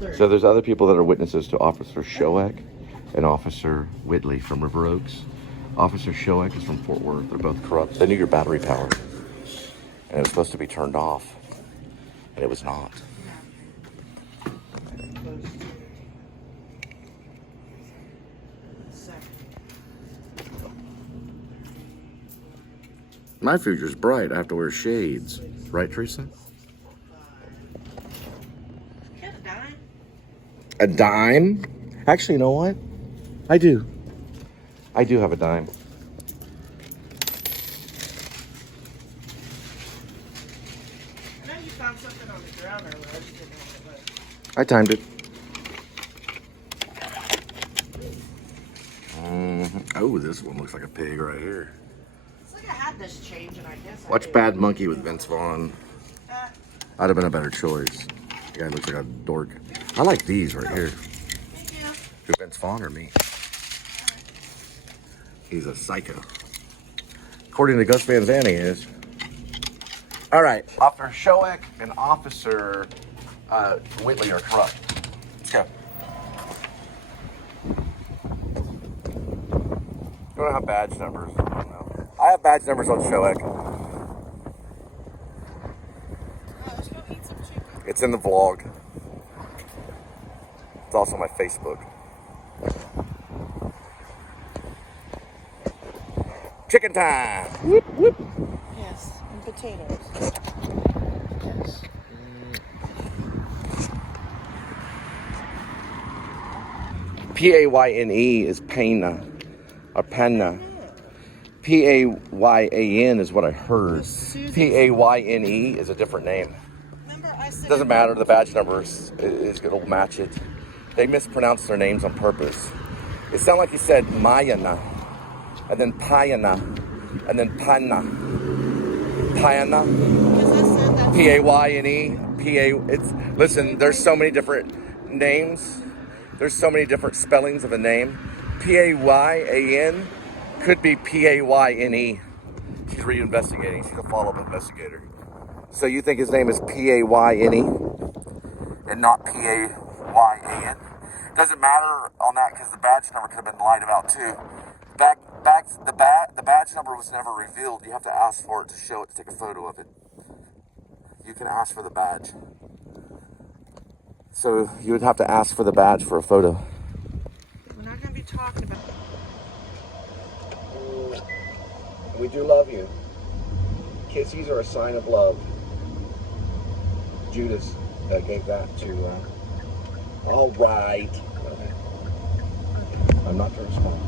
So there's other people that are witnesses to Officer Shoek and Officer Whitley from River Oaks. Officer Shoek is from Fort Worth. They're both corrupt. They knew your battery power. And it was supposed to be turned off. And it was not. My future's bright. I have to wear shades. Right, Teresa? Get a dime. A dime? Actually, you know what? I do. I do have a dime. I know you found something on the ground earlier. I just didn't know what it was. I timed it. Oh, this one looks like a pig right here. It's like I had this change, and I guess I Watch did. Bad Monkey with Vince Vaughn. I'd have been a better choice. The guy looks like a dork. I like these right here. Thank you. Do Vince Vaughn or me? He's a psycho. According to Gus Van Sant, he is. All right, Officer Shoek and Officer Whitley are corrupt. Let's go. You don't have badge numbers. I don't know. I have badge numbers on Shoek. Let's go eat some chicken. It's in the vlog. It's also on my Facebook. Chicken time! Whoop, whoop. Yes, and potatoes. Yes. P-A-Y-N-E is Pena, or Penna. P-A-Y-A-N is what I heard. P-A-Y-N-E is a different name. Remember I said... Doesn't matter, the badge numbers is going to match it. They mispronounced their names on purpose. It sounded like he said Mayana, and then Payana, and then Panna. Payana, P-A-Y-N-E, listen, there's so many different names. There's so many different spellings of a name. P-A-Y-A-N could be P-A-Y-N-E. She's re-investigating. She's a follow-up investigator. So you think his name is P-A-Y-N-E and not P-A-Y-A-N? Doesn't matter on that because the badge number could have been lied about too. The badge number was never revealed. You have to ask for it to show it, to take a photo of it. You can ask for the badge. So you would have to ask for the badge for a photo. We're not going to be talking about... We do love you. Kissies are a sign of love. Judas gave that to... all right. Okay. I'm not to respond.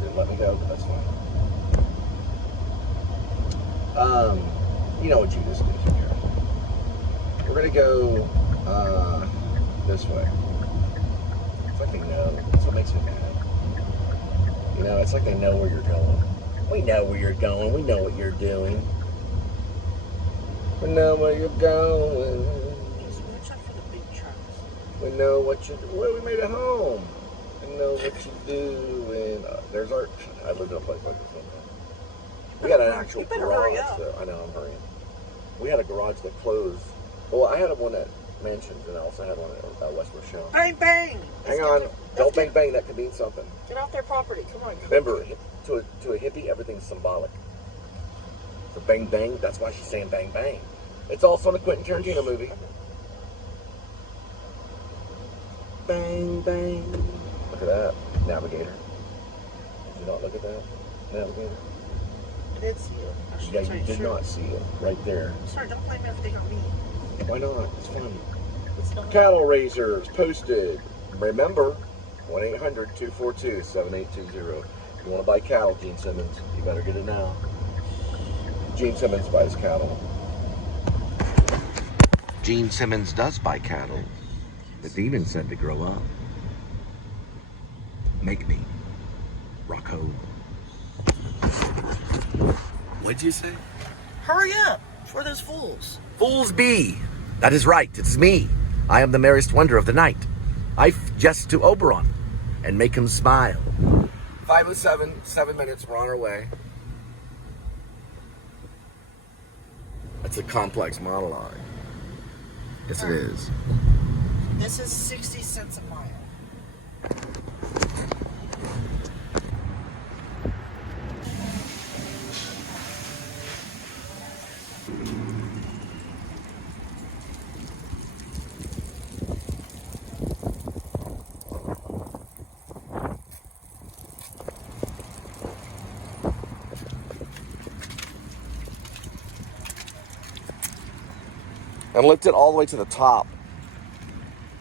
Didn't let me go, but that's fine. You know what Judas did here. We're going to go this way. It's like they know. That's what makes me mad. You know, it's like they know where you're going. We know where you're going. We know what you're doing. We know where you're going. Just watch out for the big trucks. We know what you do. Well, we made it home. We know what you do. And there's our... I lived in a place like this one time. We had an actual garage. I know, I'm hurrying. We had a garage that closed. Well, I had one at Mansions, and I also had one at West Rochelle. Bang, bang! Hang on. Don't bang, bang. That could mean something. Get off their property. Come on. Remember, to a hippie, everything's symbolic. So bang, bang, that's why she's saying bang, bang. It's also in a Quentin Tarantino movie. Bang, bang. Look at that. Navigator. Did you not look at that? Navigator. I did see it. Yeah, you did not see it. Right there. Sorry, don't blame everything on me. Why not? It's fun. It's not. Cattle raisers posted. Remember, 1-800-242-7820. If you want to buy cattle, Gene Simmons, you better get it now. Gene Simmons buys cattle. Gene Simmons does buy cattle. The demon said to grow up. Make me. Rocco. What'd you say? Hurry up for those fools. Fools be. That is right. It's me. I am the merriest wonder of the night. I jest to Oberon and make him smile. 5:07, 7 minutes. We're on our way. That's a complex monologue. Yes, it is. This is 60 cents a mile. And lift it all the way to the top.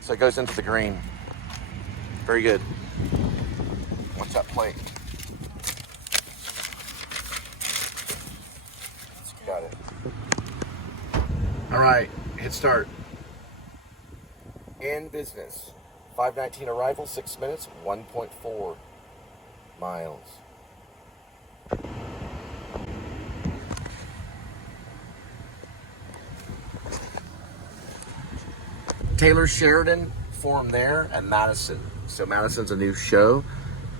So it goes into the green. Very good. Watch that plate. Got it. All right, hit start. In business. 5:19 arrival, 6 minutes, 1.4 miles. Taylor Sheridan formed there at Madison. So Madison's a new show.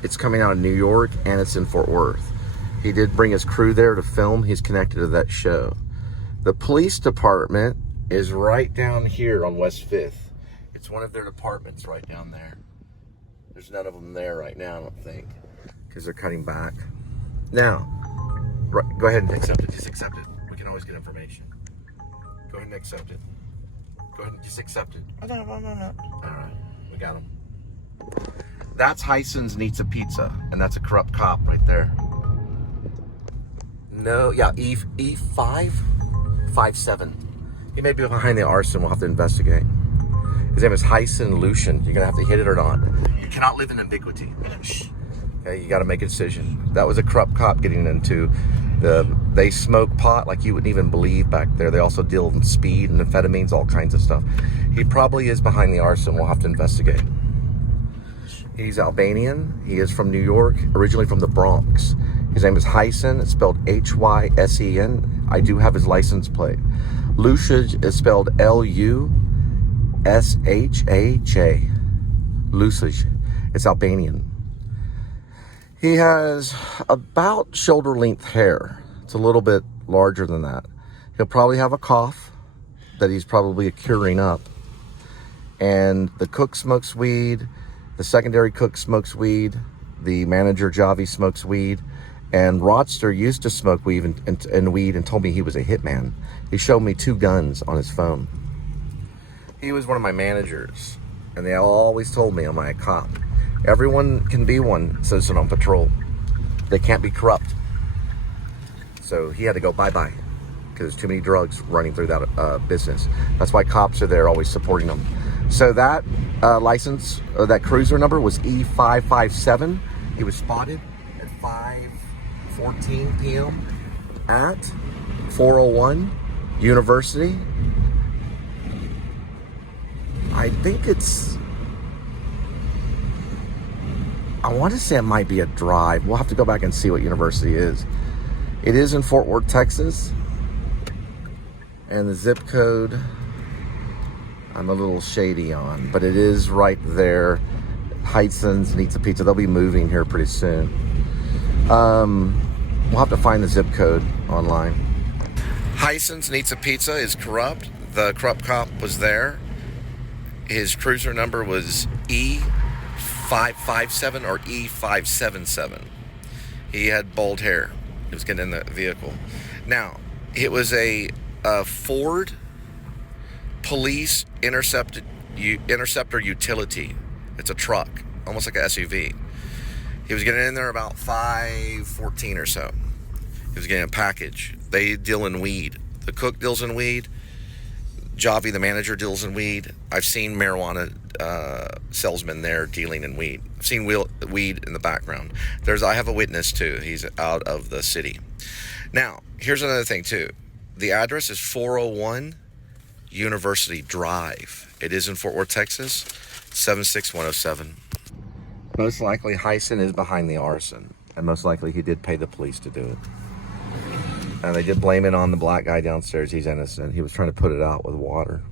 It's coming out of New York and it's in Fort Worth. He did bring his crew there to film. He's connected to that show. The police department is right down here on West 5th. It's one of their departments right down there. There's none of them there right now, I don't think, because they're cutting back. Now, go ahead and accept it. Just accept it. We can always get information. Go ahead and accept it. Go ahead and just accept it. No. All right, we got him. That's Heisen's Needs a Pizza, and that's a corrupt cop right there. No, yeah, E557. He may be behind the arson. We'll have to investigate. His name is Heisen Lucian. You're gonna have to hit it or not. You cannot live in ambiguity. Okay, you got to make a decision. That was a corrupt cop getting into they smoke pot like you wouldn't even believe back there. They also deal in speed and amphetamines, all kinds of stuff. He probably is behind the arson. We'll have to investigate. He's Albanian. He is from New York, originally from the Bronx. His name is Heisen. It's spelled Hysen. I do have his license plate. Lushaj is spelled Lushaj. Lushaj. It's Albanian. He has about shoulder length hair. It's a little bit larger than that. He'll probably have a cough that he's probably curing up. And the cook smokes weed. The secondary cook smokes weed. The manager, Javi, smokes weed. And Rodster used to smoke weed and told me he was a hitman. He showed me 2 guns on his phone. He was one of my managers. And they always told me, am I a cop? Everyone can be one citizen on patrol. They can't be corrupt. So he had to go bye-bye because there's too many drugs running through that business. That's why cops are there always supporting them. So that license, that cruiser number was E557. He was spotted at 5:14 p.m. at 401 University. I think I want to say it might be a drive. We'll have to go back and see what university is. It is in Fort Worth, Texas. And the zip code, I'm a little shady on, but it is right there. Heisen's Needs a Pizza. They'll be moving here pretty soon. We'll have to find the zip code online. Heisen's Needs a Pizza is corrupt. The corrupt cop was there. His cruiser number was E557 or E577. He had bald hair. He was getting in the vehicle. Now, it was a Ford police interceptor utility. It's a truck, almost like an SUV. He was getting in there about 5:14 or so. He was getting a package. They deal in weed. The cook deals in weed. Javi, the manager, deals in weed. I've seen marijuana salesmen there dealing in weed. I've seen weed in the background. I have a witness too. He's out of the city. Now, here's another thing too. The address is 401 University Drive. It is in Fort Worth, Texas, 76107. Most likely Heisen is behind the arson, and most likely he did pay the police to do it. And they did blame it on the black guy downstairs. He's innocent. He was trying to put it out with water.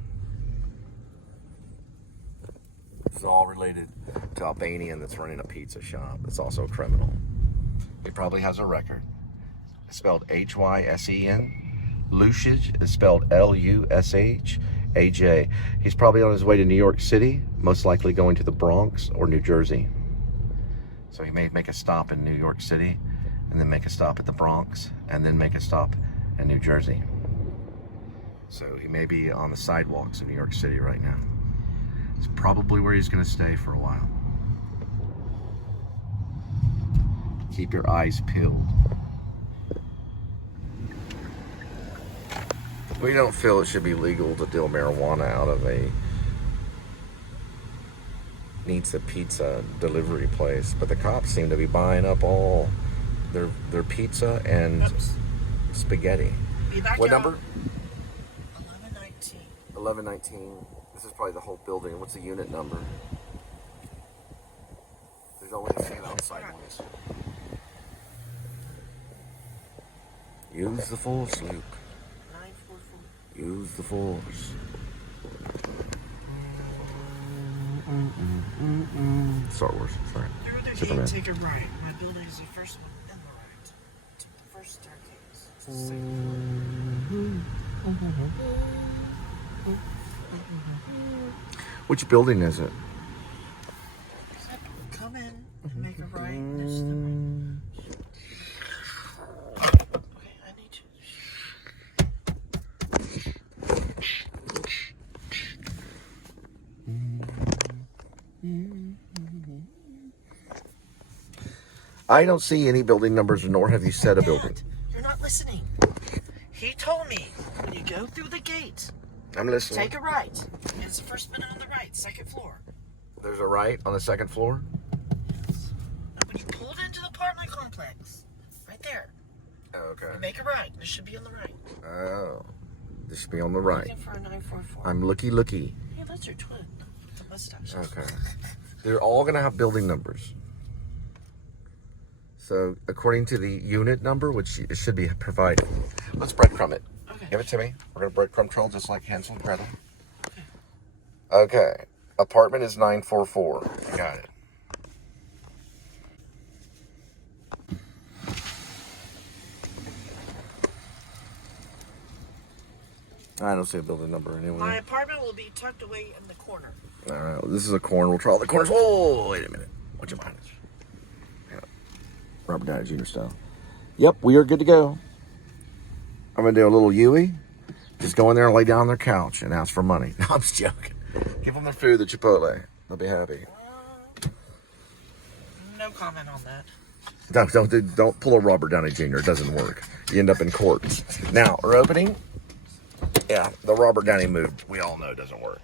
It's all related to Albanian that's running a pizza shop. It's also a criminal. He probably has a record. It's spelled Hysen. Lushaj is spelled Lush. AJ. He's probably on his way to New York City, most likely going to the Bronx or New Jersey. So he may make a stop in New York City, and then make a stop at the Bronx, and then make a stop in New Jersey. So he may be on the sidewalks of New York City right now. It's probably where he's going to stay for a while. Keep your eyes peeled. We don't feel it should be legal to deal marijuana out of a Pizza delivery place, but the cops seem to be buying up all their pizza and spaghetti. What number? 1119. 1119. This is probably the whole building. What's the unit number? There's always a fan outside ones. Use the force, Luke. 944. Use the force. Star Wars, sorry. Through the Superman. gate, take a right. My building is the first one in the right. Take the first staircase. It's the second floor. Which building is it? Come in and make a right next to the right. Okay, I need to. I don't see any building numbers, nor have you said a building. Dad, you're not listening. He told me when you go through the gate, I'm listening. take a right. It's the first minute on the right, second floor. There's a right on the second floor? Yes. Now, when you pulled into the apartment complex, right there, Oh, okay. you make a right. This should be on the right. Oh. This should be on the right. Looking for a 944. I'm looky. Hey, that's your twin. With the mustache. Okay. They're all going to have building numbers. So, according to the unit number, which it should be provided. Let's breadcrumb it. Okay. Give it to me. We're going to breadcrumb trail just like Hansel and Gretel. Okay. Apartment is 944. I got it. I don't see a building number anywhere. My apartment will be tucked away in the corner. All right, this is a corner. We'll try all the corners. Whoa, wait a minute. What's your mileage? Yeah. Robert Downey Jr. style. Yep, we are good to go. I'm going to do a little Yui. Just go in there and lay down on their couch and ask for money. No, I'm just joking. Give them their food at Chipotle. They'll be happy. No comment on that. Don't pull a Robert Downey Jr. It doesn't work. You end up in court. Now, we're opening. Yeah, the Robert Downey move, we all know doesn't work.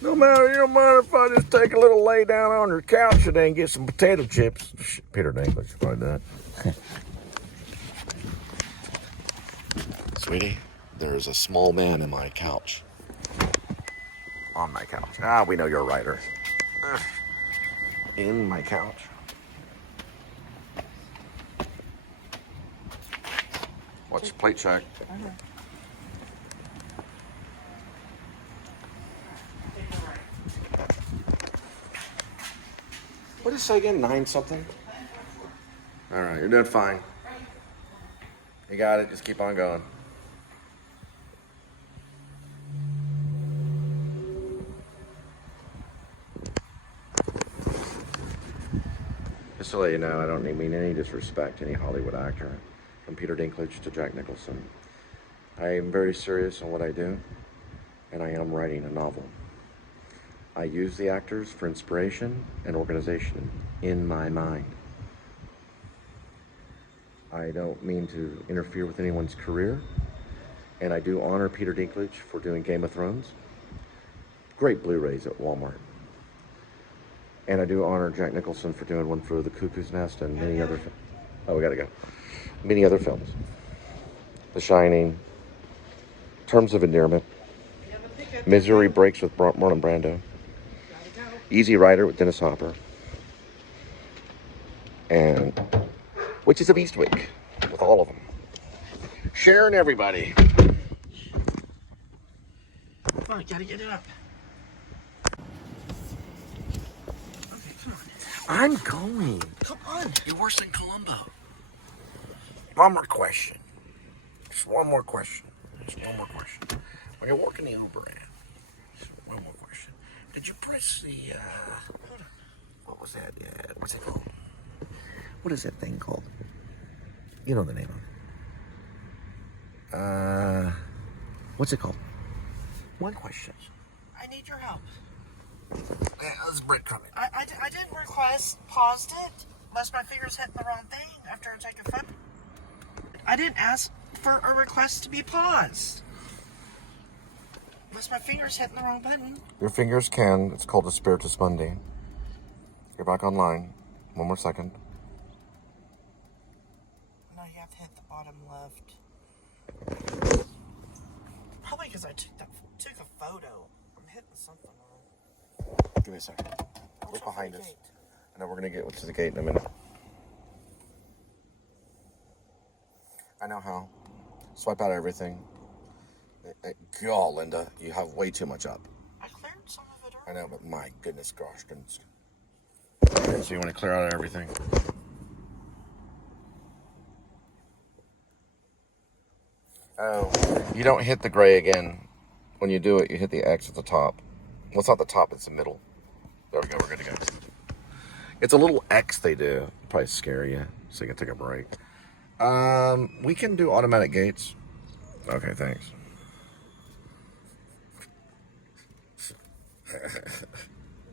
No matter, you don't mind if I just take a little lay down on your couch today and get some potato chips. Peter Dinklage probably that. Sweetie, there is a small man in my couch. On my couch. Ah, we know you're a writer. In my couch. Watch plate check. What did it say again? 9 something? All right, you're doing fine. You got it. Just keep on going. Just to let you know, I don't mean any disrespect to any Hollywood actor, from Peter Dinklage to Jack Nicholson. I am very serious on what I do, and I am writing a novel. I use the actors for inspiration and organization in my mind. I don't mean to interfere with anyone's career, and I do honor Peter Dinklage for doing Game of Thrones. Great Blu-rays at Walmart. And I do honor Jack Nicholson for doing One Flew Over the Cuckoo's Nest and many other we gotta go. Many other films. The Shining, Terms of Endearment, Misery Breaks with Marlon Brando, Easy Rider with Dennis Hopper, and Witches of Eastwick with all of them. Sharing everybody. Come on, gotta get it up. Okay, come on. I'm going. Come on. You're worse than Columbo. One more question. Just one more question. Just one more question. When you're working the Uber ad, Did you press the, what was that? What's it called? What is that thing called? You know the name of it. What's it called? One question. I need your help. Yeah, let's breadcrumbing. I didn't request paused it, unless my fingers hitting the wrong thing after I take a photo. I didn't ask for a request to be paused. Unless my fingers hitting the wrong button. Your fingers can. It's called a Spiritus Mundi. You're back online. One more second. No, you have to hit the bottom left. Probably because I took a photo. I'm hitting something wrong. Give me a second. Look behind us. I know we're going to get to the gate in a minute. I know how. Swipe out everything. God, Linda, you have way too much up. I cleared some of it I earlier. know, but my goodness gosh. Goodness. Okay, so you want to clear out everything. Oh, you don't hit the gray again. When you do it, you hit the X at the top. Well, it's not the top, it's the middle. There we go, we're good to go. It's a little X they do. Probably scare you, so you can take a break. We can do automatic gates. Okay, thanks.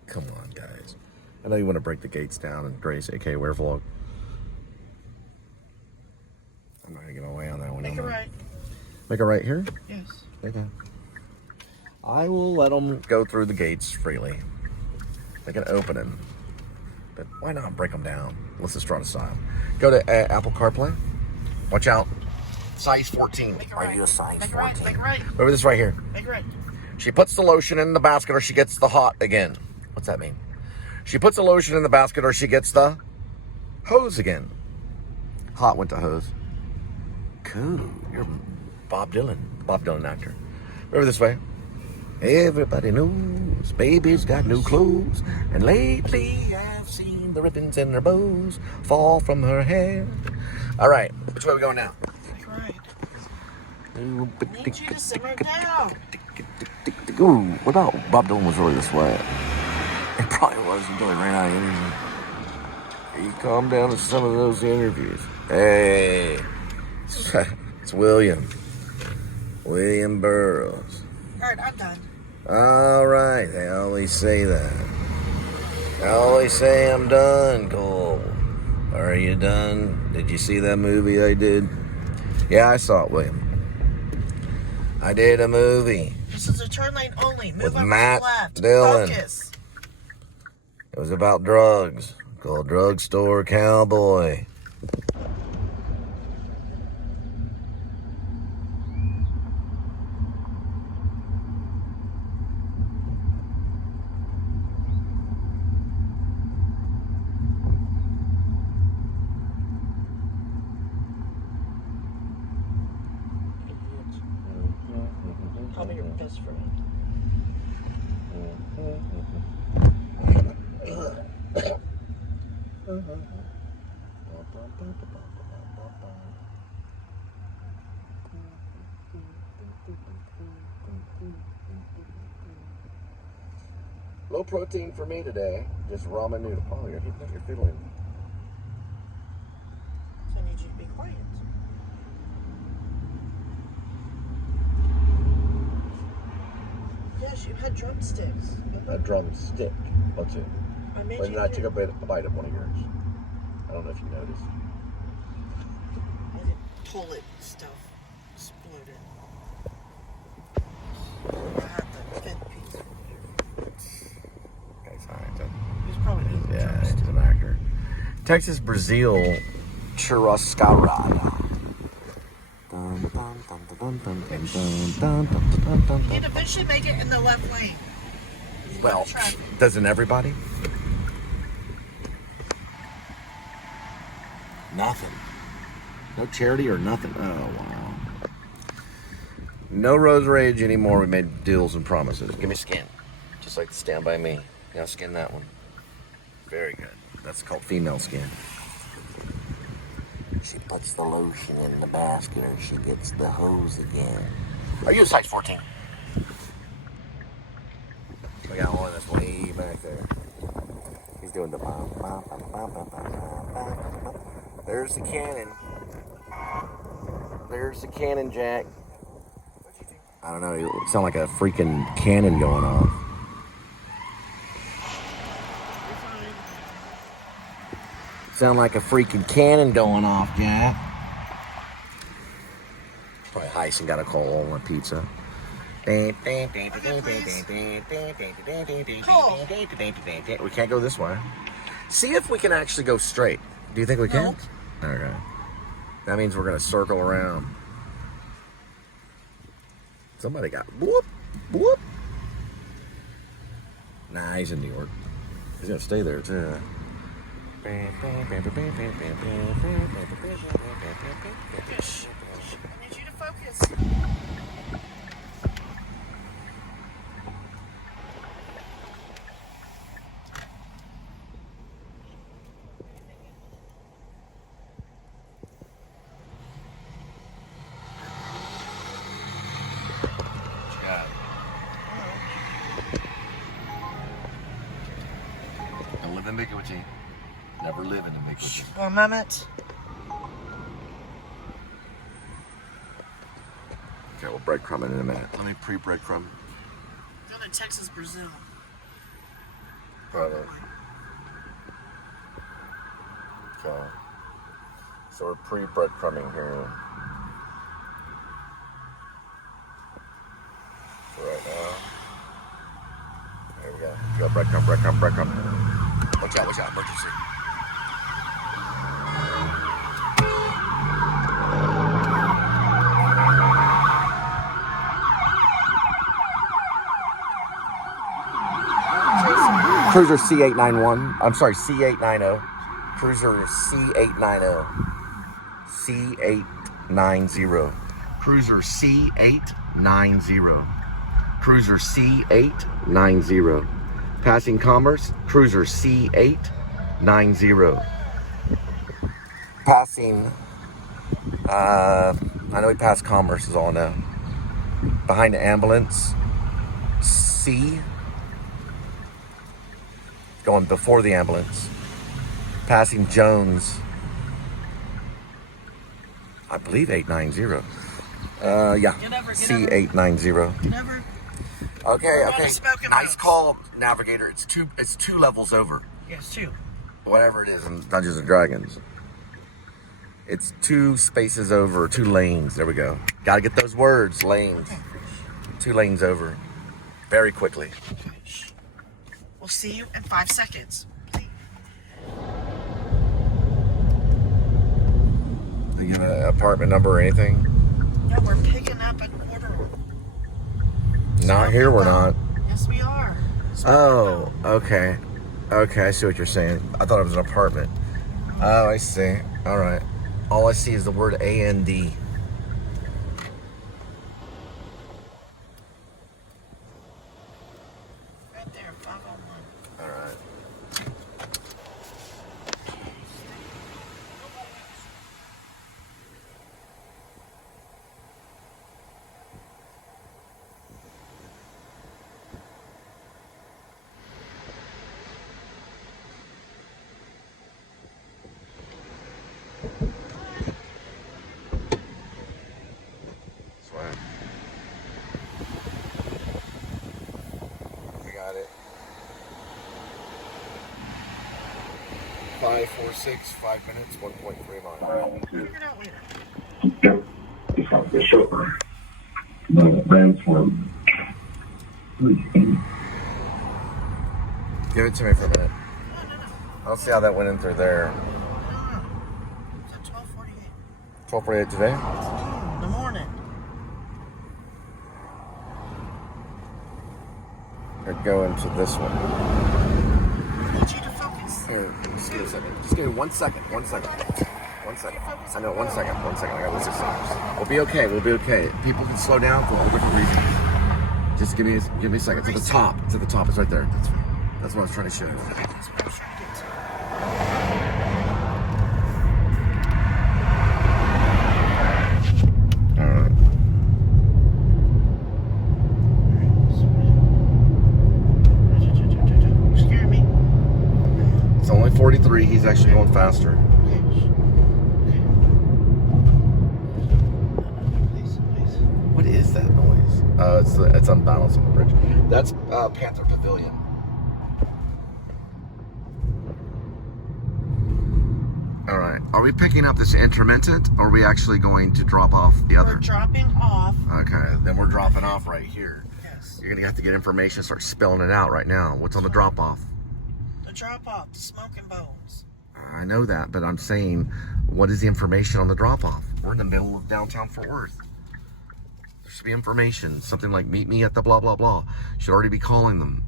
Come on, guys. I know you want to break the gates down and Grace, aka Wear Vlog. I'm not going to get my way on that one. Make it right. Make it right here? Yes. Okay. I will let them go through the gates freely. They can open them. But why not break them down? Let's just try to style. Go to Apple CarPlay. Watch out. Size 14. Are you a size 14? Make it right. Over this right here. Make it right. She puts the lotion in the basket or she gets the hot again. What's that mean? She puts the lotion in the basket or she gets the hose again. Hot went to hose. Cool. You're Bob Dylan actor. Over this way. Everybody knows baby's got new clothes, and lately I've seen the ribbons and her bows fall from her hair. All right, which way are we going now? Make it right. I need you to simmer down. Ooh, what about Bob Dylan was really this way? It probably was until he ran out of energy. He calmed down to some of those interviews. Hey, it's William Burroughs. All right, I'm done. All right, they always say that. They always say I'm done, Cole. Are you done? Did you see that movie I did? Yeah, I saw it, William. I did a movie. This is a turn lane only. Move With up Matt to the left. Dillon. Focus. It was about drugs, called Drugstore Cowboy. Call me your best friend. Low protein for me today. Just ramen noodle. Oh, you're fiddling. So I need you to be quiet. Yes, you had drumsticks. A drumstick. What's it? I made When you I do- took a bite of one of yours. I don't know if you noticed. I didn't pull it. Stuff exploded. I had the thin piece. Okay, fine. He was probably eating Yeah, drumsticks. he's an actor. Texas Brazil churrascarada. You'd eventually make it in the left lane. Well, doesn't everybody? Nothing. No charity or nothing. Oh, wow. No road rage anymore. We made deals and promises. Give me skin. Just like the Stand By Me. Now skin that one. Very good. That's called female skin. She puts the lotion in the basket or she gets the hose again. Are you a size 14? We got one that's way back there. He's doing the bum, bum, bum, bum, bum, bum, bum, bum. There's the cannon. There's the cannon, Jack. What'd you do? I don't know. It sounded like a freaking cannon going off. You're fine. Sound like a freaking cannon going off, Jack. Probably Heisen got a Cole on a pizza. We can't go this way. See if we can actually go straight. Do you think we can? No. Okay. That means we're gonna circle around. Somebody got whoop, whoop. Nah, he's in New York. He's gonna stay there too. I need you to focus. Don't live in Mickey. Never live in the Mickey. 1 minute. Okay, we'll breadcrumb in a minute. Let me pre-breadcrumb. Go to Texas, Brazil. Probably. Okay. So we're pre-breadcrumbing here. So right now. There we go. Go breadcrumb. Watch out, emergency. Cruiser C891. I'm sorry, C890. Cruiser C890. C890. Cruiser C890. Cruiser C890. Passing Commerce. Cruiser C890. Passing. I know he passed Commerce is all I know. Behind the ambulance. C. Going before the ambulance. Passing Jones. I believe 890. Yeah. C890. Never. Okay. Nice House. call, Navigator. It's two levels over. Yes, 2. Whatever it is in Dungeons and Dragons. It's 2 spaces over, 2 lanes. There we go. Gotta get those words, lanes. 2 lanes over. Very quickly. Okay. Shh. We'll see you in 5 seconds. Please. Do you have an apartment number or anything? No, we're picking up an order. Not here, we're not. Yes, we are. Oh, okay. Okay, I see what you're saying. I thought it was an apartment. Oh, I see. All right. All I see is the word A-N-D. Right there, 501. All right. Swear. We got it. 546, 5 minutes, 1.3 miles. Figure it out later. From the shore. The transform. Give it to me for a minute. No. I'll see how that went in through there. No. It's at 12:48. 12:48 today? In the morning. Or go into this one. I need you to focus. Here, just give me a second. Just give me 1 second. 1 second. 1 second. I know, 1 second. 1 second. I got listen signs. We'll be okay. We'll be okay. People can slow down for all different reasons. Just give me a second. To the top. To the top. It's right there. That's fine. That's what I was trying to show you. That's what I was trying to get to. All right. 43. He's actually going faster. What is that noise? It's unbalanced on the bridge. That's Panther Pavilion. All right. Are we picking up this intermittent, or are we actually going to drop off the other? We're dropping off. Okay, then we're dropping off right here. Yes. You're gonna have to get information, start spelling it out right now. What's on the drop off? The drop off, the smoking bones. I know that, but I'm saying, what is the information on the drop off? We're in the middle of downtown Fort Worth. There should be information, something like meet me at the blah blah blah. Should already be calling them.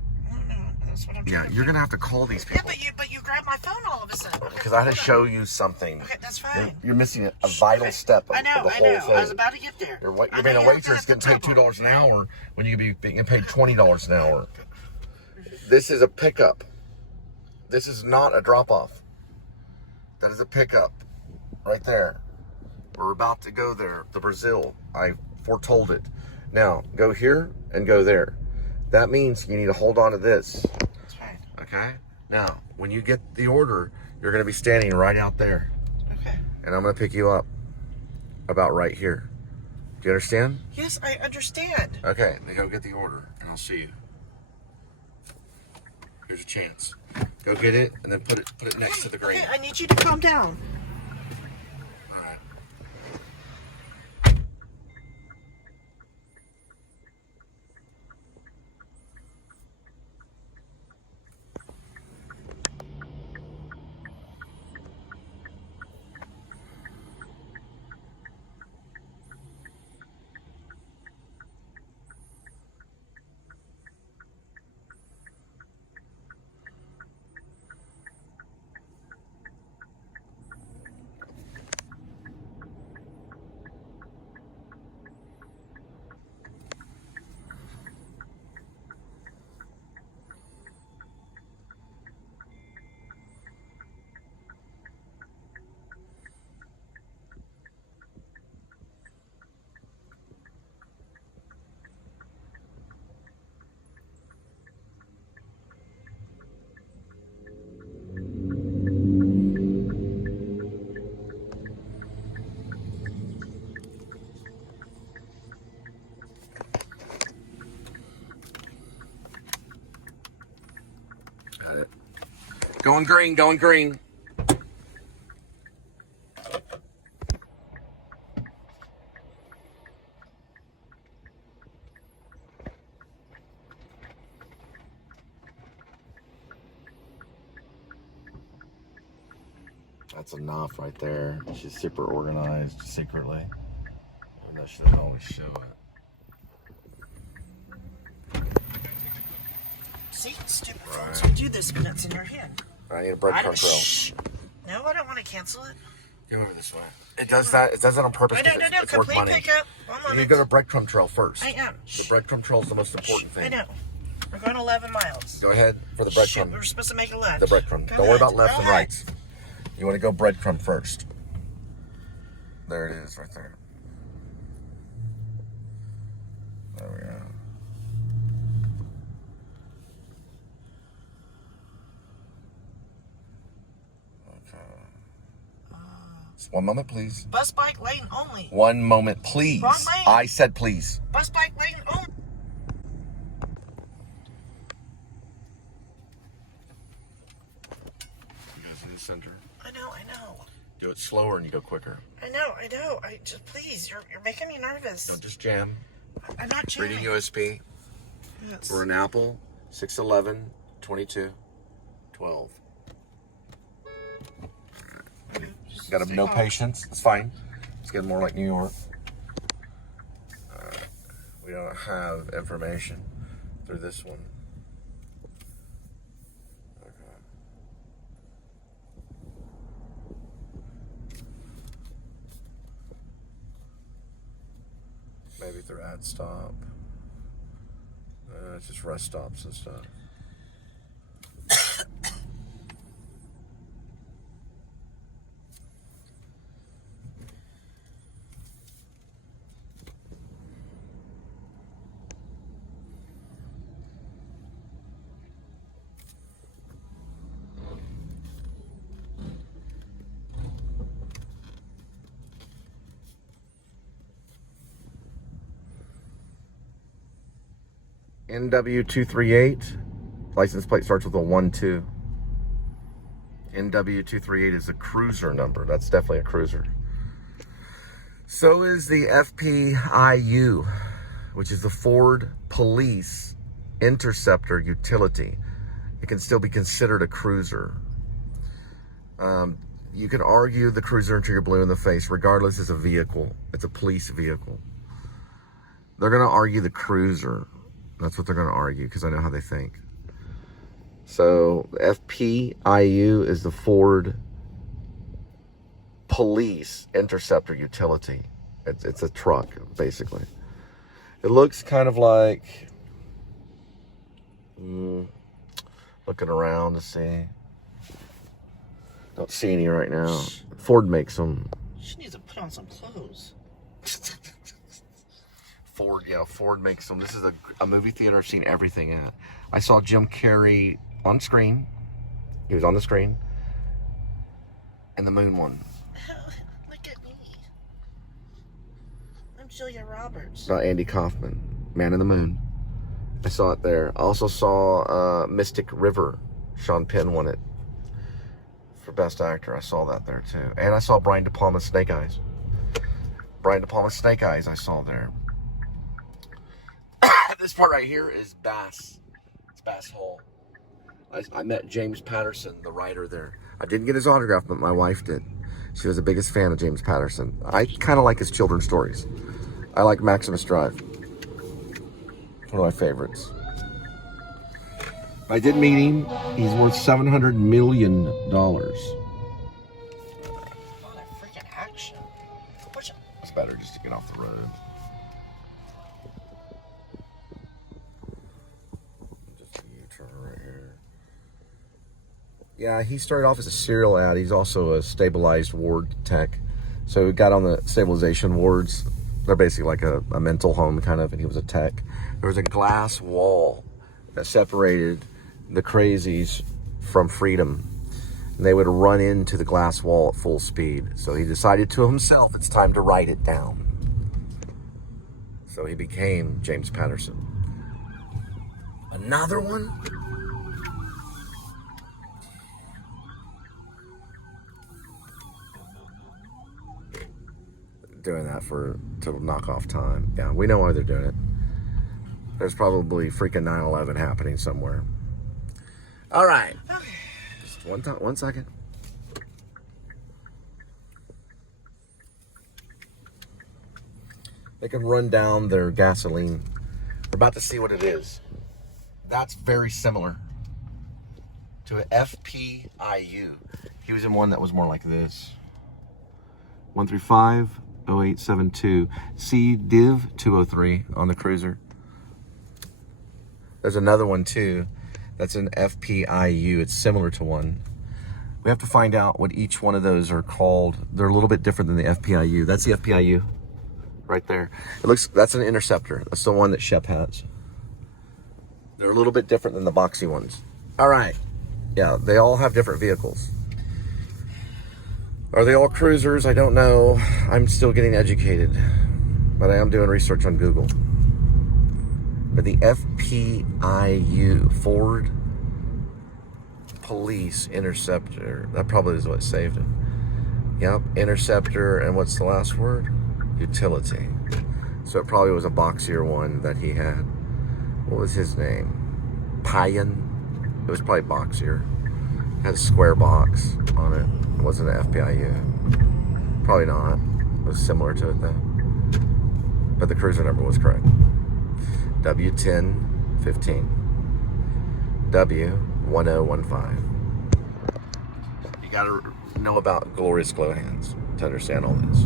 No, that's what I'm Yeah, trying to you're think. gonna have to call these Yeah, people. but you grabbed my phone all of a sudden. Okay, Because I had to hold on. show you something. Okay, that's fine. You're missing a vital step of I know, the I whole know. thing. I was about to get there. You're I being know a you're waitress gonna getting have paid to $2 an hour when you could be getting paid $20 an hour. This is a pickup. This is not a drop off. That is a pickup right there. We're about to go there, the Brazil. I foretold it. Now, go here and go there. That means you need to hold on to this. That's fine. Okay? Now, when you get the order, you're going to be standing right out there. Okay. And I'm going to pick you up about right here. Do you understand? Yes, I understand. Okay, then go get the order, and I'll see you. Here's a chance. Go get it, and then put it next to the grate. Okay, I need you to calm down. All right. Got it. Going green, going green. That's enough right there. She's super organized secretly. And that should always show it. See, stupid Right. phones. You do this when it's in your hand. I need a breadcrumb trail. Shh. No, I don't want to cancel it. Come over this way. It does that. It does that on purpose. No, because no, it's worth complete money. pickup. One You moment. go to breadcrumb trail first. I am. The breadcrumb trail is the most important I thing. know. We're going 11 miles. Go ahead for the Shoot, breadcrumb. we're supposed to make a left. The breadcrumb. Go Don't worry ahead. about left Go and ahead. right. You want to go breadcrumb first. There it is, right there. There we go. Okay. Just one moment, please. Bus bike lane only. One moment, please. Wrong lane. I said please. Bus bike lane only. You guys in the center. I know, I know. Do it slower and you go quicker. I know, I know. I just please, you're making me nervous. Don't just jam. I'm not jamming. Reading USB. Yes. We're an Apple 611 22 12. Just Got stay no calm. patience. It's fine. It's getting more like New York. We don't have information through this one. Okay. Maybe through ad stop. It's just rest stops and stuff. NW238. License plate starts with a 1-2. NW238 is a cruiser number. That's definitely a cruiser. So is the FPIU, which is the Ford Police Interceptor Utility. It can still be considered a cruiser. You can argue the cruiser until you're blue in the face. Regardless, it's a vehicle. It's a police vehicle. They're going to argue the cruiser. That's what they're going to argue, because I know how they think. So FPIU is the Ford Police Interceptor Utility. It's a truck, basically. It looks kind of like... looking around to see. Don't see any right now. Ford makes them. She needs to put on some clothes. Ford makes them. This is a movie theater I've seen everything at. I saw Jim Carrey on screen. He was on the screen. And the moon one. Look at me. I'm Julia Roberts. About Andy Kaufman, Man in the Moon. I saw it there. I also saw Mystic River. Sean Penn won it for Best Actor. I saw that there too. And I saw Brian De Palma's Snake Eyes. Brian De Palma's Snake Eyes I saw there. This part right here is Bass. It's Bass Hole. I met James Patterson, the writer there. I didn't get his autograph, but my wife did. She was the biggest fan of James Patterson. I kind of like his children's stories. I like Maximus Drive. One of my favorites. I did meet him. He's worth $700 million. A lot of freaking action. It's better just to get off the road. Just a U-turn right here. Yeah, he started off as a serial ad. He's also a stabilized ward tech. So he got on the stabilization wards. They're basically like a mental home kind of, and he was a tech. There was a glass wall that separated the crazies from freedom. And they would run into the glass wall at full speed. So he decided to himself, it's time to write it down. So he became James Patterson. Another one? Doing that to knock off time. Yeah, we know why they're doing it. There's probably freaking 9/11 happening somewhere. All right. Just one second. They can run down their gasoline. We're about to see what it is. That's very similar to an FPIU. He was in one that was more like this. 1350872. C Div 203 on the cruiser. There's another one too. That's an FPIU. It's similar to one. We have to find out what each one of those are called. They're a little bit different than the FPIU. That's the FPIU right there. That's an Interceptor. That's the one that Shep has. They're a little bit different than the boxy ones. All right. Yeah, they all have different vehicles. Are they all cruisers? I don't know. I'm still getting educated, but I am doing research on Google. But the FPIU, Ford Police Interceptor, that probably is what saved him. Yep, Interceptor, and what's the last word? Utility. So it probably was a boxier one that he had. What was his name? Payan. It was probably boxier. It had a square box on it. It wasn't an FPIU. Probably not. It was similar to it though. But the cruiser number was correct. W1015. W1015. You gotta know about glorious glow hands to understand all this.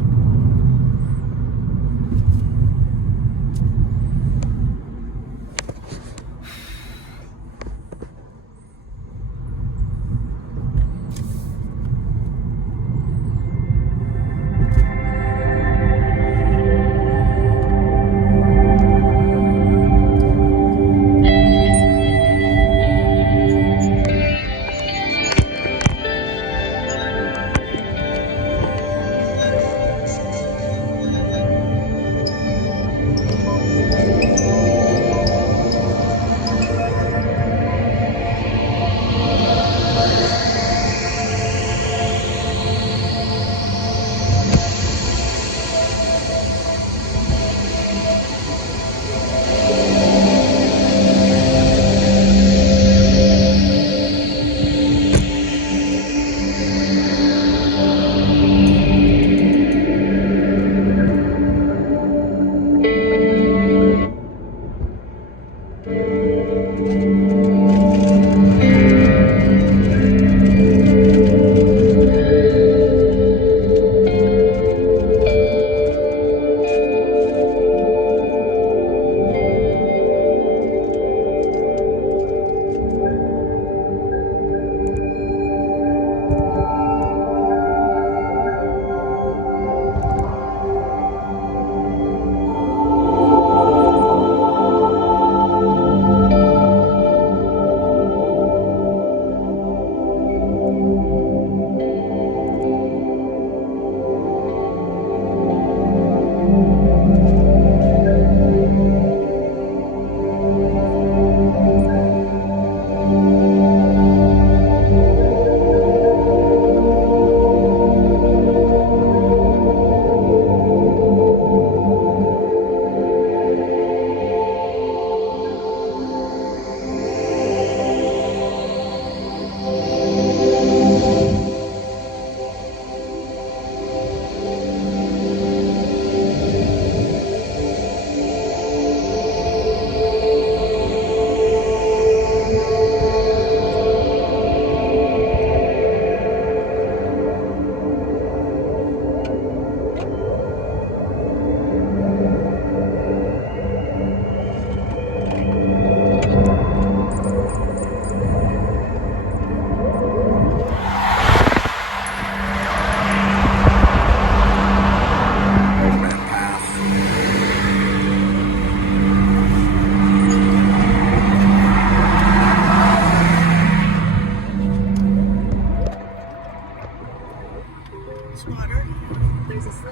You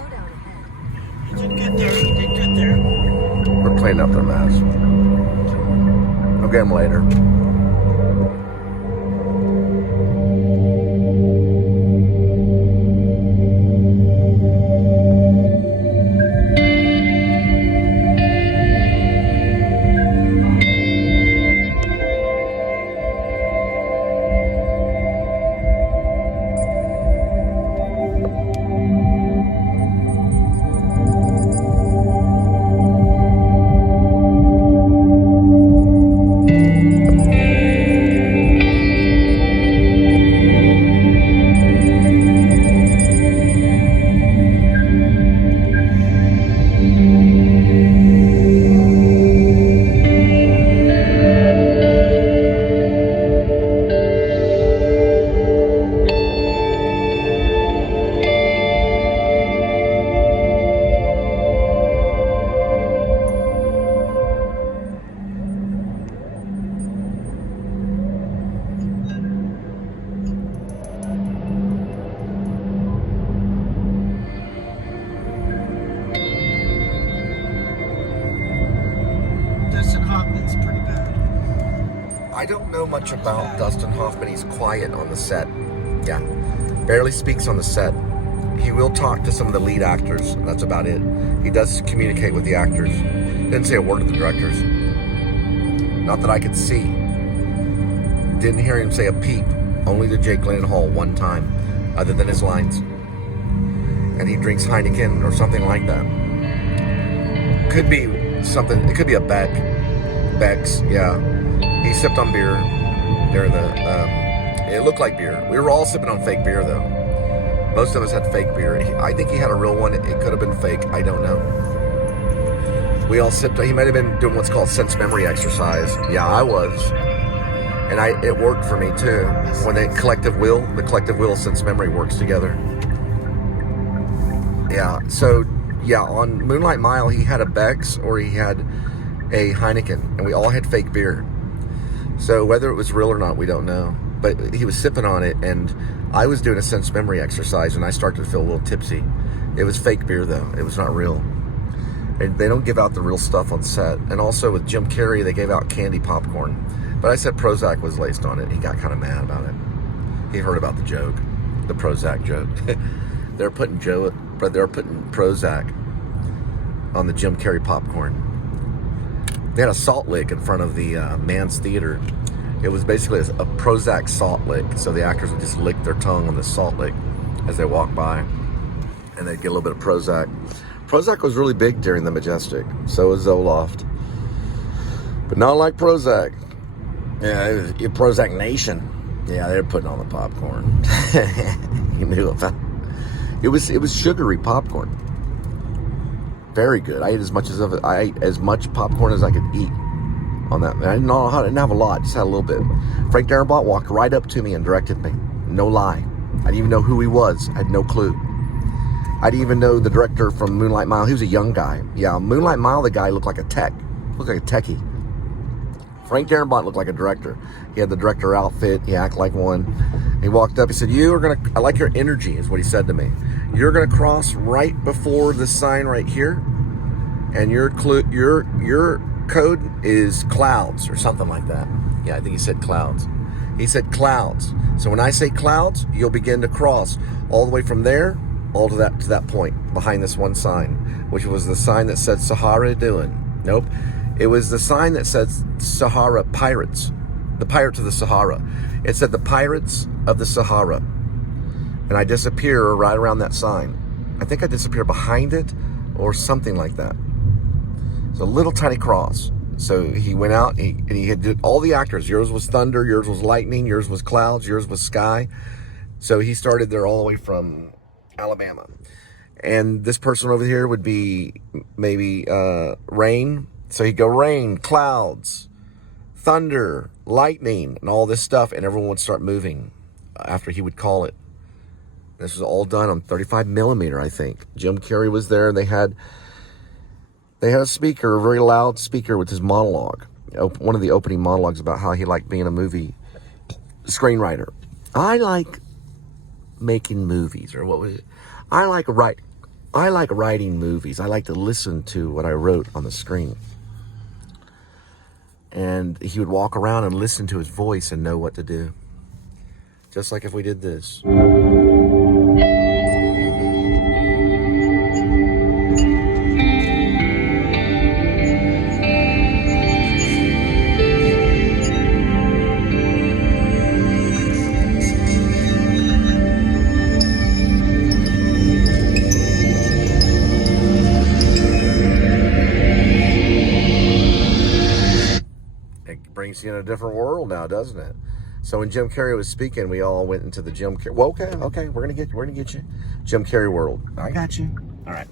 did good there. You did good there. We're cleaning up their mess. I'll get them later. Dustin Hoffman's pretty bad. I don't know much about Dustin Hoffman. He's quiet on the set. Yeah. Barely speaks on the set. He will talk to some of the lead actors. That's about it. He does communicate with the actors. Didn't say a word to the directors. Not that I could see. Didn't hear him say a peep. Only to Jake Gyllenhaal one time, other than his lines. And he drinks Heineken or something like that. Could be something. It could be a Beck's. Yeah. He sipped on beer during the. It looked like beer. We were all sipping on fake beer though. Most of us had fake beer. I think he had a real one. It could have been fake. I don't know. We all sipped. He might have been doing what's called sense memory exercise. Yeah, I was. And it worked for me too. When the collective will sense memory works together. Yeah, so yeah, on Moonlight Mile he had a Beck's or he had a Heineken, and we all had fake beer. So whether it was real or not, we don't know. But he was sipping on it, and I was doing a sense memory exercise, and I started to feel a little tipsy. It was fake beer though, it was not real. And they don't give out the real stuff on set. And also with Jim Carrey, they gave out candy popcorn. But I said Prozac was laced on it. He got kind of mad about it. He heard about the joke, the Prozac joke. They're putting Prozac on the Jim Carrey popcorn. They had a salt lick in front of the Man's Theater. It was basically a Prozac salt lick. So the actors would just lick their tongue on the salt lick as they walk by. And they'd get a little bit of Prozac. Prozac was really big during the Majestic. So was Zoloft. But not like Prozac. Yeah, it was Prozac Nation. Yeah, they were putting on the popcorn. You knew about it. It was sugary popcorn. Very good. I ate as much popcorn as I could eat on that. I didn't have a lot, just had a little bit. Frank Darabont walked right up to me and directed me. No lie. I didn't even know who he was. I had no clue. I didn't even know the director from Moonlight Mile. He was a young guy. Yeah, Moonlight Mile, the guy looked like a techie. Frank Darabont looked like a director. He had the director outfit. He acted like one. He walked up. He said, I like your energy, is what he said to me. You're going to cross right before the sign right here. And your code is clouds or something like that. Yeah, I think he said clouds. He said clouds. So when I say clouds, you'll begin to cross all the way from there, all to that point behind this one sign, which was the sign that said Sahara doing. Nope. It was the sign that said Sahara Pirates. The Pirates of the Sahara. It said the Pirates of the Sahara. And I disappear right around that sign. I think I disappear behind it or something like that. It's a little tiny cross. So he went out and he did all the actors. Yours was thunder, yours was lightning, yours was clouds, yours was sky. So he started there all the way from Alabama. And this person over here would be maybe rain. So he'd go rain, clouds, thunder, lightning, and all this stuff, and everyone would start moving after he would call it. This was all done on 35 millimeter, I think. Jim Carrey was there, and they had a speaker, a very loud speaker with his monologue. One of the opening monologues about how he liked being a movie screenwriter. I like making movies, or what was it? I like writing. I like writing movies. I like to listen to what I wrote on the screen. And he would walk around and listen to his voice and know what to do. Just like if we did this. It brings you in a different world now, doesn't it? So when Jim Carrey was speaking, we all went into the Jim Carrey. Well, okay, we're gonna get you, Jim Carrey world. I got you. All right,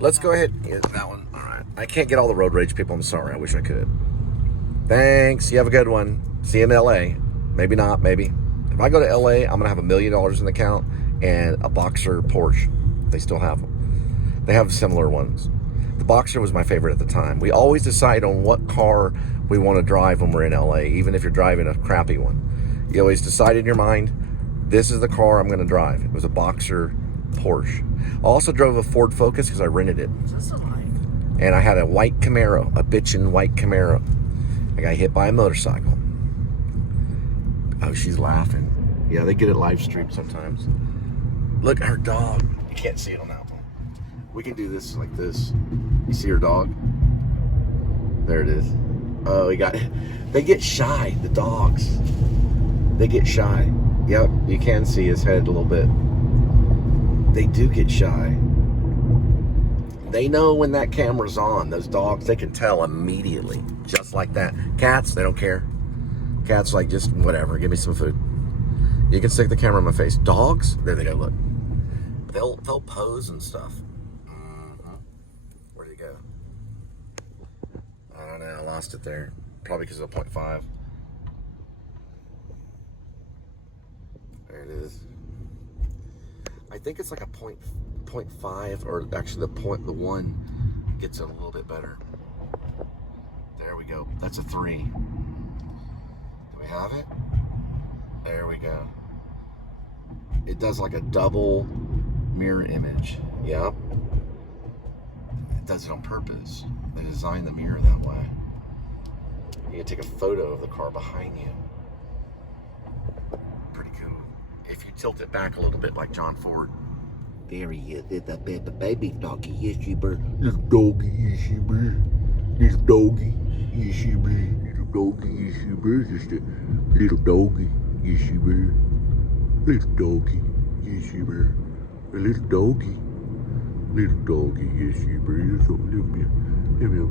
let's go ahead. Yeah, that one. All right. I can't get all the road rage people. I'm sorry. I wish I could. Thanks. You have a good one. See you in LA. Maybe not. Maybe. If I go to LA, I'm gonna have $1 million in the account and a Boxer Porsche. They still have them. They have similar ones. The Boxer was my favorite at the time. We always decide on what car we want to drive when we're in LA, even if you're driving a crappy one. You always decide in your mind, this is the car I'm going to drive. It was a Boxer Porsche. I also drove a Ford Focus because I rented it. That's a lie. And I had a white Camaro, a bitchin' white Camaro. I got hit by a motorcycle. Oh, she's laughing. Yeah, they get it live streamed sometimes. Look at her dog. You can't see it on that one. We can do this like this. You see her dog? There it is. Oh, he got it. They get shy, the dogs. They get shy. Yep, you can see his head a little bit. They do get shy. They know when that camera's on. Those dogs, they can tell immediately. Just like that. Cats, they don't care. Cats like, just whatever, give me some food. You can stick the camera in my face. Dogs, there they go, look. They'll pose and stuff. Where'd he go? I don't know, I lost it there. Probably because of 0.5. There it is. I think it's like a 0.5, or actually the 1 gets it a little bit better. There we go. That's a 3. Do we have it? There we go. It does like a double mirror image. Yep. It does it on purpose. They designed the mirror that way. You can take a photo of the car behind you. Pretty cool. If you tilt it back a little bit like John Ford. There he is. It's a baby doggy. Yes, you bird. Little doggy. Yes, you bird. Little doggy. Yes, you bird. Little doggy. Yes, you bird. Just a little doggy. Yes, you bird. Little doggy. Yes, you bird. A little doggy. Little doggy. Yes, you bird. So little bit. A little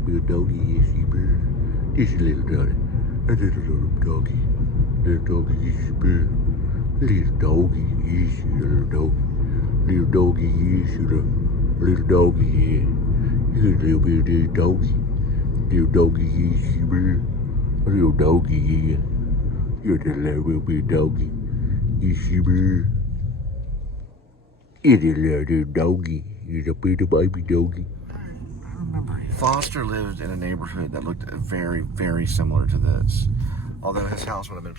bit doggy. Yes, you bird. Just a little doggy. A little doggy. Little doggy. Yes, you bird. Little doggy. Yes, you little doggy. Little doggy. Yes, you little doggy. Yeah. You a little bit of this doggy. Little doggy. Yes, you bird. A little doggy. Yeah. You're the little bit doggy. Yes, you bird. It's a little doggy. It's a bit of baby doggy. I remember Foster lived in a neighborhood that looked very, very similar to this. Although his house would have been...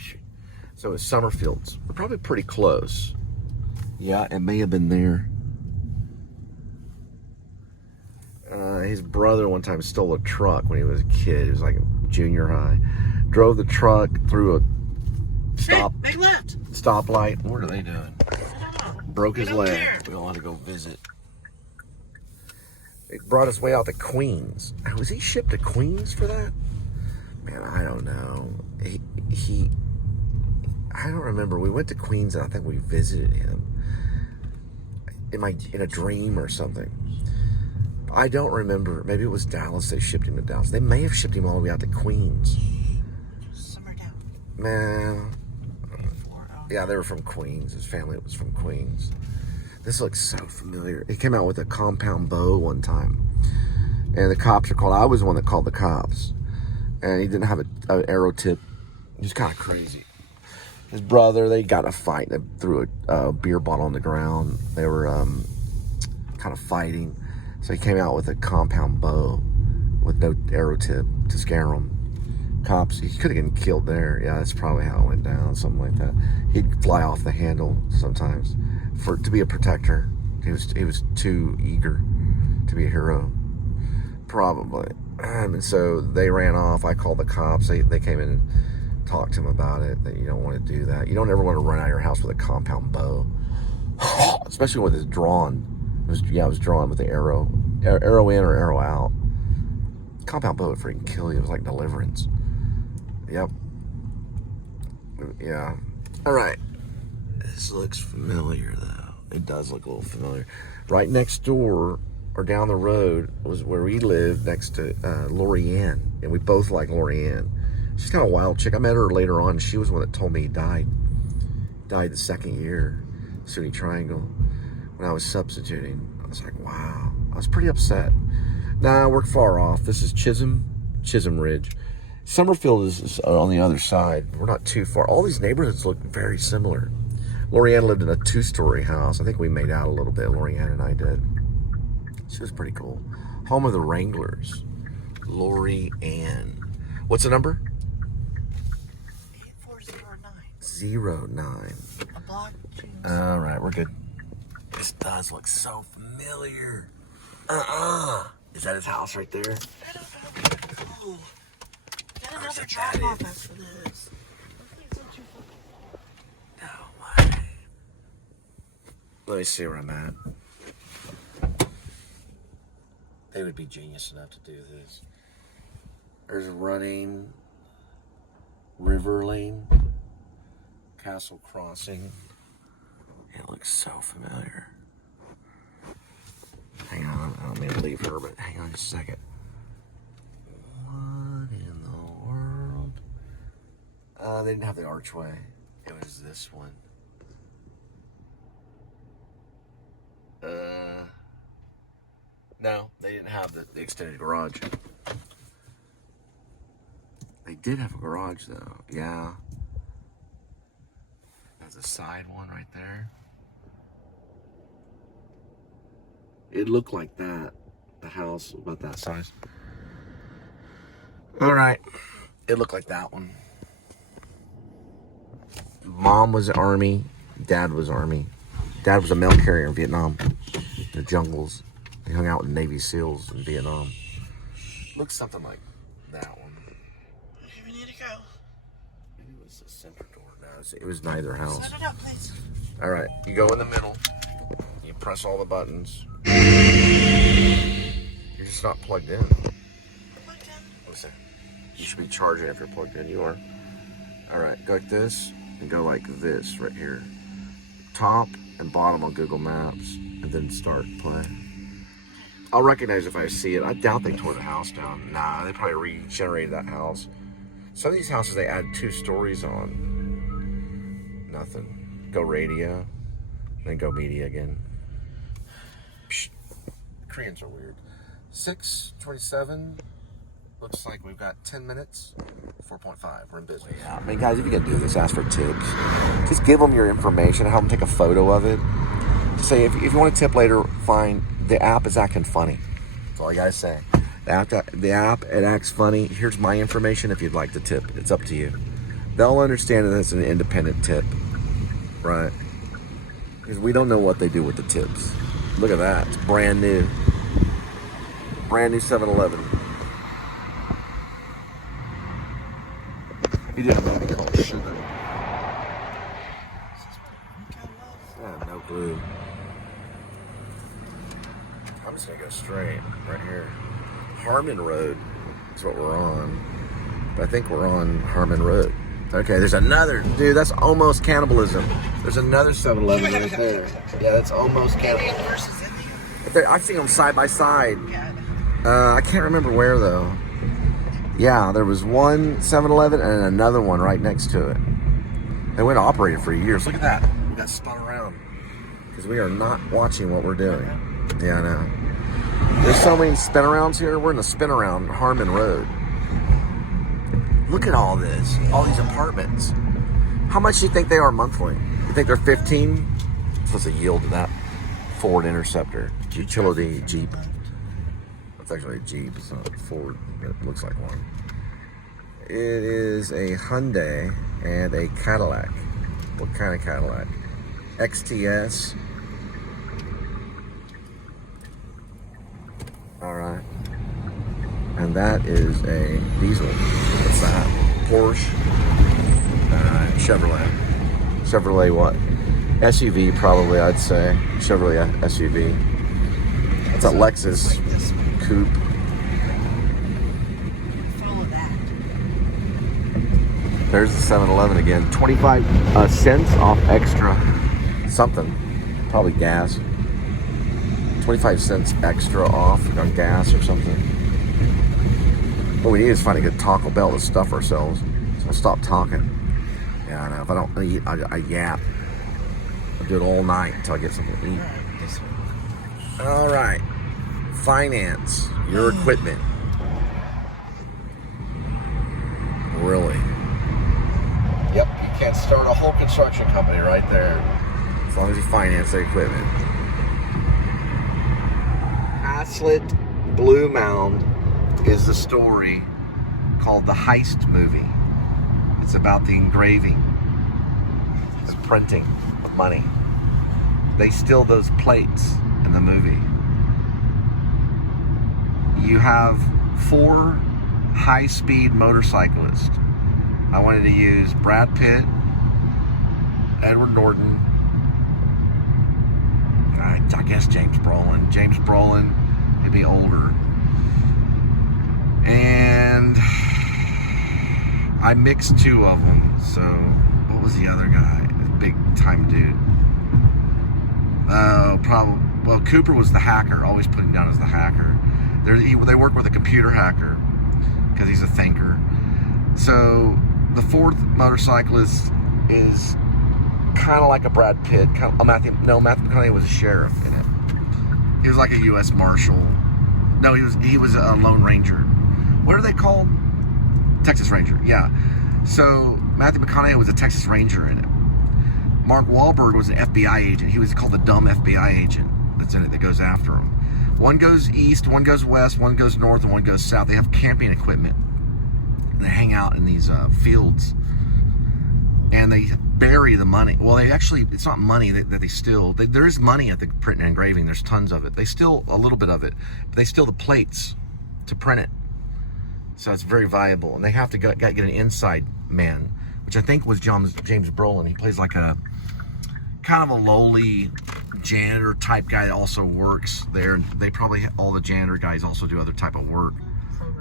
So it's Summerfields. We're probably pretty close. Yeah, it may have been there. His brother one time stole a truck when he was a kid. He was like junior high. Drove the truck through a Big left. stoplight. What are they doing? I don't know. Broke his leg. Care. We don't want to go visit. It brought us way out to Queens. Was he shipped to Queens for that? Man, I don't know. I don't remember. We went to Queens and I think we visited him in a dream or something. I don't remember. Maybe it was Dallas. They shipped him to Dallas. They may have shipped him all the way out to Queens. Simmer down. Man. Yeah, they were from Queens. His family was from Queens. This looks so familiar. He came out with a compound bow one time. And the cops are called. I was the one that called the cops. And he didn't have an arrow tip. He was kind of crazy. His brother, they got in a fight. They threw a beer bottle on the ground. They were kind of fighting. So he came out with a compound bow with no arrow tip to scare them. Cops, he could have been killed there. Yeah, that's probably how it went down, something like that. He'd fly off the handle sometimes. to be a protector. He was too eager to be a hero, probably. And so they ran off. I called the cops. They came in and talked to him about it. That you don't want to do that. You don't ever want to run out of your house with a compound bow, especially when it's drawn. It was drawn with the arrow in or arrow out. Compound bow would freaking kill you. It was like Deliverance. Yep. Yeah. All right. This looks familiar, though. It does look a little familiar. Right next door, or down the road, was where we lived, next to Lorianne. And we both like Lorianne. She's kind of a wild chick. I met her later on. She was the one that told me he died. Died the second year, SUNY Triangle, when I was substituting. I was like, wow. I was pretty upset. Nah, we're far off. This is Chisholm Ridge. Summerfield is on the other side. We're not too far. All these neighborhoods look very similar. Lorianne lived in a 2-story house. I think we made out a little bit, Lorianne and I did. She was pretty cool. Home of the Wranglers. Lorianne. What's the number? 8409. 09. A block, James. All right, we're good. This does look so familiar. Is that his house right there? I don't know. Get another drop off after this. No way. Let me see where I'm at. They would be genius enough to do this. There's Running, River Lane, Castle Crossing. It looks so familiar. Hang on, I don't mean to leave her, but hang on just a second. What in the world? They didn't have the archway. It was this one. No, they didn't have the extended garage. They did have a garage though, yeah. There's a side one right there. It looked like that. The house about that size. All right. It looked like that one. Mom was Army. Dad was Army. Dad was a mail carrier in Vietnam. In the jungles. He hung out with Navy SEALs in Vietnam. Looks something like that one. Okay, we need to go. Maybe it was the center door. No, it was neither house. Set it up, please. All right. You go in the middle. You press all the buttons. You're just not plugged in. Plugged in. Listen, you should be charging if you're plugged in. You are. All right, go like this and go like this right here. Top and bottom on Google Maps, and then start play. I'll recognize if I see it. I doubt they tore the house down. Nah, they probably regenerated that house. Some of these houses they add 2 stories on. Nothing. Go radio, then go media again. Psh. Koreans are weird. 6:27. Looks like we've got 10 minutes. 4.5. We're in business. Yeah, I mean, guys, if you can do this, ask for tips. Just give them your information. Have them take a photo of it. Just say, if you want to tip later, fine. The app is acting funny. That's all you gotta say. The app, it acts funny. Here's my information if you'd like to tip. It's up to you. They'll understand that it's an independent tip. Right? Because we don't know what they do with the tips. Look at that. It's brand new. Brand new 7-Eleven. He did a movie called Sugar. I have no clue. I'm just gonna go straight right here. Harmon Road is what we're on. But I think we're on Harmon Road. Okay, there's another. Dude, that's almost cannibalism. There's another 7-Eleven right there. Yeah, that's almost cannibalism. Indian versus Indian. I've seen them side by side. Yeah. I can't remember where though. Yeah, there was one 7-Eleven and another one right next to it. They went operated for years. Look at that. We got spun around. Because we are not watching what we're doing. Yeah, I know. There's so many spin arounds here. We're in the spin around Harmon Road. Look at all this. All these apartments. How much do you think they are monthly? You think they're 15? Supposed to yield to that Ford Interceptor. Utility Jeep. It's actually a Jeep. It's not a Ford. It looks like one. It is a Hyundai and a Cadillac. What kind of Cadillac? XTS. All right. And that is a diesel. What's that? Porsche. Chevrolet. Chevrolet what? SUV probably, I'd say. Chevrolet SUV. That's a Lexus coupe. Full of that. There's the 7-Eleven again. 25 cents off extra something. Probably gas. 25 cents extra off on gas or something. What we need is find a good Taco Bell to stuff ourselves. So we'll stop talking. Yeah, I know. If I don't eat, I yap. I'll do it all night until I get something to eat. All right. Finance your equipment. Really? Yep, you can start a whole construction company right there. As long as you finance the equipment. Haslett Blue Mound is the story called The Heist Movie. It's about the engraving, the printing of money. They steal those plates in the movie. You have 4 high-speed motorcyclists. I wanted to use Brad Pitt, Edward Norton, I guess James Brolin. James Brolin, he'd be older. And I mixed 2 of them. So, what was the other guy? Big time dude. Well, Cooper was the hacker. Always put him down as the hacker. They work with a computer hacker because he's a thinker. So the 4th motorcyclist is kind of like a Brad Pitt. Matthew McConaughey was a sheriff in it. He was like a U.S. Marshal. No, he was a Lone Ranger. What are they called? Texas Ranger. Yeah. So Matthew McConaughey was a Texas Ranger in it. Mark Wahlberg was an FBI agent. He was called the dumb FBI agent that's in it that goes after him. One goes east, one goes west, one goes north, and one goes south. They have camping equipment. And they hang out in these fields. And they bury the money. Well, it's not money that they steal. There is money at the print and engraving. There's tons of it. They steal a little bit of it. But they steal the plates to print it. So it's very valuable. And they have to get an inside man, which I think was James Brolin. He plays like a kind of a lowly janitor type guy that also works there. They probably, all the janitor guys also do other type of work.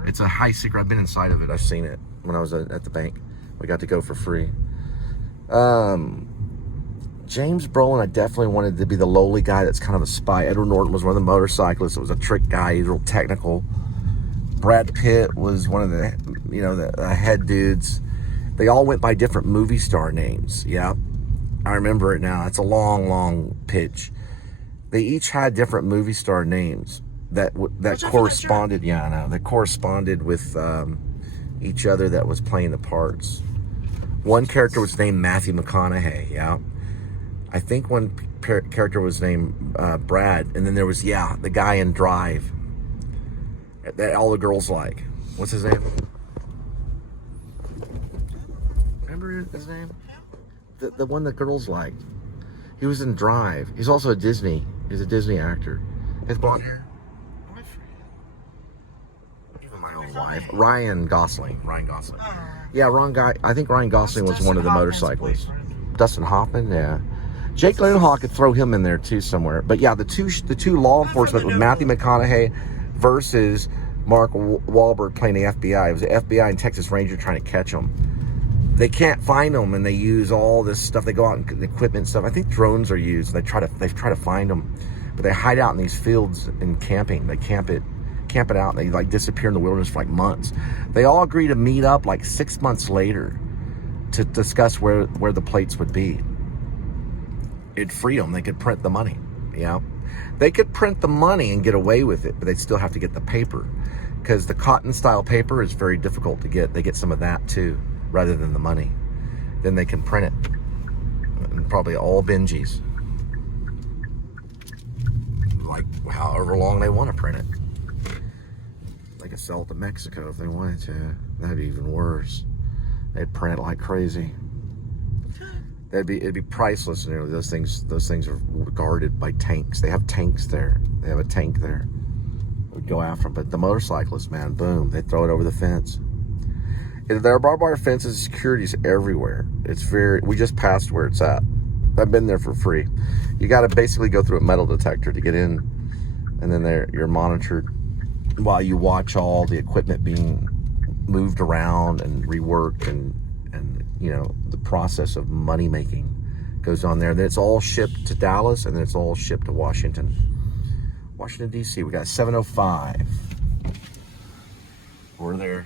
It's a high secret. I've been inside of it. I've seen it when I was at the bank. We got to go for free. James Brolin, I definitely wanted to be the lowly guy that's kind of a spy. Edward Norton was one of the motorcyclists. It was a trick guy. He's real technical. Brad Pitt was one of the head dudes. They all went by different movie star names. Yeah, I remember it now. It's a long pitch. They each had different movie star names that corresponded. Yeah, I know. That corresponded with each other that was playing the parts. One character was named Matthew McConaughey. Yeah, I think one character was named Brad, and then there was the guy in Drive that all the girls like. What's his name? Remember his name? The one that girls liked. He was in Drive. He's also he's a Disney actor. His blonde hair. Even my own wife. Ryan Gosling. Yeah, I think Ryan Gosling was one of the motorcyclists. Dustin Hoffman, yeah. Jake Gyllenhaal could throw him in there too somewhere. But yeah, the two law enforcement with Matthew McConaughey versus Mark Wahlberg playing the FBI. It was the FBI and Texas Ranger trying to catch him. They can't find them, and they use all this stuff. They go out and equipment and stuff. I think drones are used. They try to find them, but they hide out in these fields and camping. They camp it out, and they like disappear in the wilderness for like months. They all agree to meet up like 6 months later to discuss where the plates would be. It'd free them. They could print the money. Yeah, they could print the money and get away with it, but they'd still have to get the paper because the cotton style paper is very difficult to get. They get some of that too, rather than the money. Then they can print it. And probably all Benjis. Like however long they want to print it. They could sell it to Mexico if they wanted to. That'd be even worse. They'd print it like crazy. It'd be priceless. You know, those things are guarded by tanks. They have tanks there. They have a tank there. go after them. But the motorcyclists, man, boom, they throw it over the fence. There are barbed wire fences, security's everywhere. We just passed where it's at. I've been there for free. You got to basically go through a metal detector to get in, and then you're monitored while you watch all the equipment being moved around and reworked, and the process of money making goes on there. Then it's all shipped to Dallas, and then it's all shipped to Washington D.C. We got 7:05. We're there.